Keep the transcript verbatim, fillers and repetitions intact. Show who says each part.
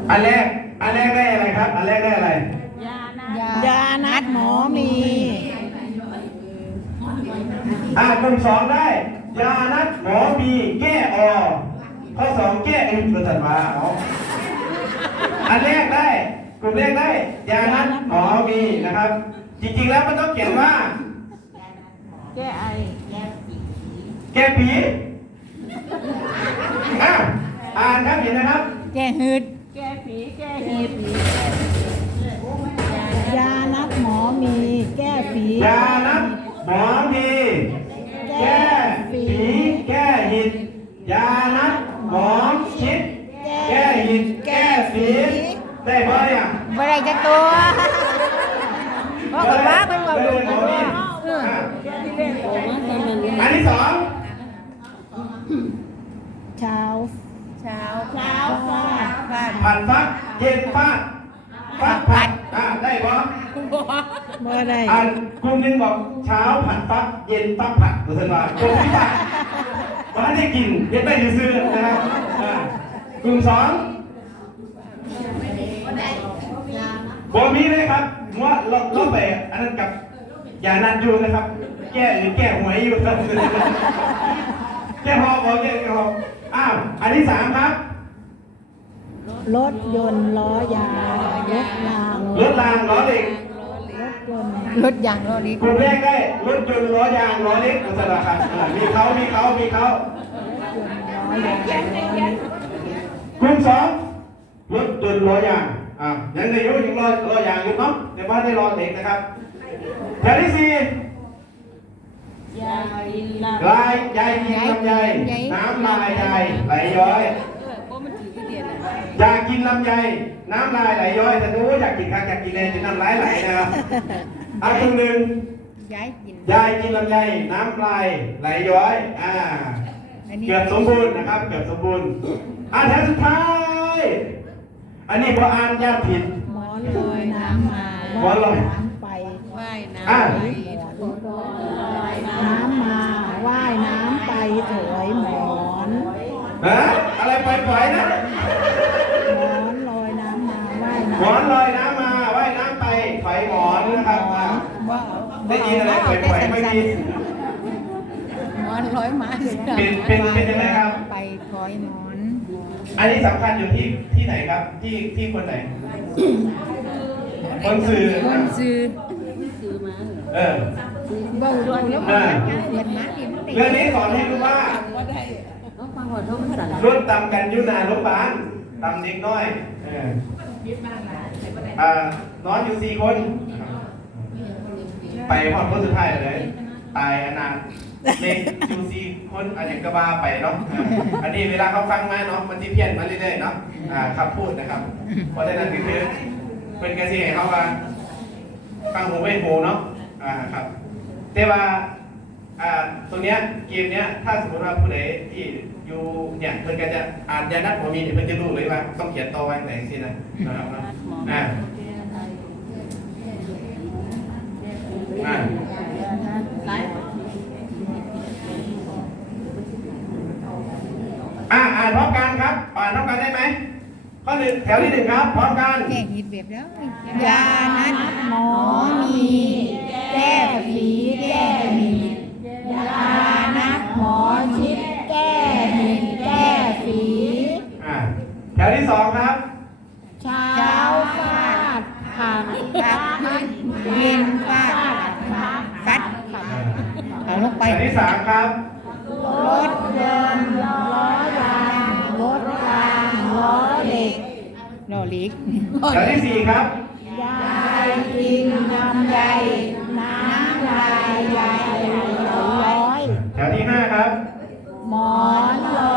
Speaker 1: อันแรกอันแรกได้อะไรครับอันแรกได้อะไร
Speaker 2: ยานัด
Speaker 3: ยานัดหมอมี
Speaker 1: อ่ากลุ่มสองได้ยานัดหมอมีแก้ออข้อสองแก้อึประจันมาเอาอันแรกได้กลุ่มแรกได้ยานัดหมอมีนะครับจริงๆแล้วมันต้องเขียนว่า
Speaker 2: แก้ไอ
Speaker 1: แก้ผีอ่ะอ่านครับเห็นนะครับ
Speaker 3: แก้หืด
Speaker 2: แก้ผีแก้หีบ
Speaker 3: ยานัดหมอมีแก้ฝี
Speaker 1: ยานัดหมอมีแก้ฝีแก้หิดยานัดหมอชิดแก้หิดแก้ฝีได้ไหมอ่ะ
Speaker 3: บ่ได้จักตัวเพราะกับว่าเป็นว่าดูกันตัว
Speaker 1: อันที่สอง
Speaker 3: เช้า
Speaker 2: เช้าเช้าฟาดฟาด
Speaker 1: ผัดฟักเย็นฟาดฟักผัดอ่าได้ปะ
Speaker 3: บ่ได้
Speaker 1: อันกลุ่มหนึ่งบอกเช้าผัดฟักเย็นฟักผัดดูสิว่ากลุ่มที่ผัดว่าได้กินเย็นไปซื้อๆนะครับอ่ากลุ่มสองบ่มีเลยครับว่าเราเราไปอันนั้นกับยานัดอยู่นะครับ แก้หรือแก้หวยอยู่ครับแก้หอบบอกแก้หอบอ้าวอันที่สามครับ
Speaker 3: รถยนต์ล้อยางรถราง
Speaker 1: รถรางล้อเหล็ก
Speaker 3: รถยนต์รถยางล้อนี้
Speaker 1: กลุ่มแรกได้รถยนต์ล้อยางล้อเล็กอุตสาหกรรมอ่ามีเขามีเขามีเขา
Speaker 3: ล้อยางล้อนี้
Speaker 1: กลุ่มสองรถยนต์ล้อยางอ่ายังได้อยู่ยังล้อล้อยางอยู่เนาะแต่ว่าได้ล้อเล็กนะครับแถวที่สี่
Speaker 2: ยาอินลา
Speaker 1: ลายใยกินลำไยน้ำลายใยไหลย้อย
Speaker 2: เออเพราะมันถือที่เดียนอะ
Speaker 1: อยากกินลำไยน้ำลายไหลย้อยแต่ดูอยากกินข้าวอยากกินเลยจะน้ำลายไหลนะครับอันที่หนึ่ง
Speaker 3: ย้ายกิน
Speaker 1: ยายกินลำไยน้ำลายไหลย้อยอ่าเกือบสมบูรณ์นะครับเกือบสมบูรณ์อ่านแถวสุดท้ายอันนี้พออ่านยากผิด
Speaker 3: หมอนลอยน้ำมา
Speaker 1: หมอนลอย
Speaker 3: น้ำไป
Speaker 2: ว่ายน้ำ
Speaker 1: อ่า
Speaker 3: น้ำมาว่ายน้ำไปถอยหมอน
Speaker 1: นะอะไรปล่อยๆนะ
Speaker 3: หมอนลอยน้ำมาว่ายน้ำ
Speaker 1: หมอนลอยน้ำมาว่ายน้ำไปไฟหมอนนะครับอ่า
Speaker 3: ว่า
Speaker 1: ได้ยินอะไรปล่อยๆไม่ดี
Speaker 3: หมอนร้อยไม้
Speaker 1: เป็นเป็นเป็นยังไงครับ
Speaker 3: ไปถอยหมอน
Speaker 1: อันนี้สำคัญอยู่ที่ที่ไหนครับที่ที่คนไหนคนสื่อ
Speaker 3: คนซื้อ
Speaker 2: ซื้อมาเหรอ
Speaker 1: เออ
Speaker 3: เบาดูแล้วมันเหมือนมัดดิมัน
Speaker 1: เรื่องนี้สอนให้รู้ว่า
Speaker 2: เอาฟังขอโทษมันสั่น
Speaker 1: รุ่นตำกันยุนาโรงพยาบาลตำเด็กน้อยเอออ่านอนอยู่สี่คน ไปพอดคนสุดท้ายเลย ตายอนาถเด็กอยู่สี่คนอันนี้ก็ว่าไปเนาะอ่าอันนี้เวลาเขาฟังมาเนาะมันที่เพี้ยนมาเรื่อยๆเนาะอ่าคำพูดนะครับ เพราะฉะนั้นก็คือเป็นกระสีให้เขาว่าฟังหูไม่หูเนาะอ่าครับแต่ว่าอ่าตรงเนี้ยเกมเนี้ยถ้าสมมติว่าผู้ใดที่อยู่เนี่ยเพื่อนก็จะอ่านยานัดหมอมีเนี่ยเพื่อนจะรู้เลยว่าต้องเขียนต่อไว้ไหนสินะนะครับนะอ่าอ่า
Speaker 2: ไลฟ์
Speaker 1: อ่าอ่านพร้อมกันครับอ่านพร้อมกันได้ไหมข้อหนึ่งแถวที่หนึ่งครับพร้อมกัน
Speaker 3: แก้หิดแบบแล้วยานัดหมอมีแก้ฝีแก้หิดยานัดหมอชิดแก้หิดแก้ฝี
Speaker 1: อ่าแถวที่สองครับ
Speaker 3: เช้าฟาดผักกัดเย็นฟาดกัดเอาลงไป
Speaker 1: แถวที่สามครับ
Speaker 3: รถยนต์ล้อยางรถรางล้อเหล็กล้อเหล็ก
Speaker 1: แถวที่สี่ครับ
Speaker 3: ยายกินน้ำใยน้ำลายยายไหลย้อย
Speaker 1: แถวที่ห้าครับ
Speaker 3: หมอนลอ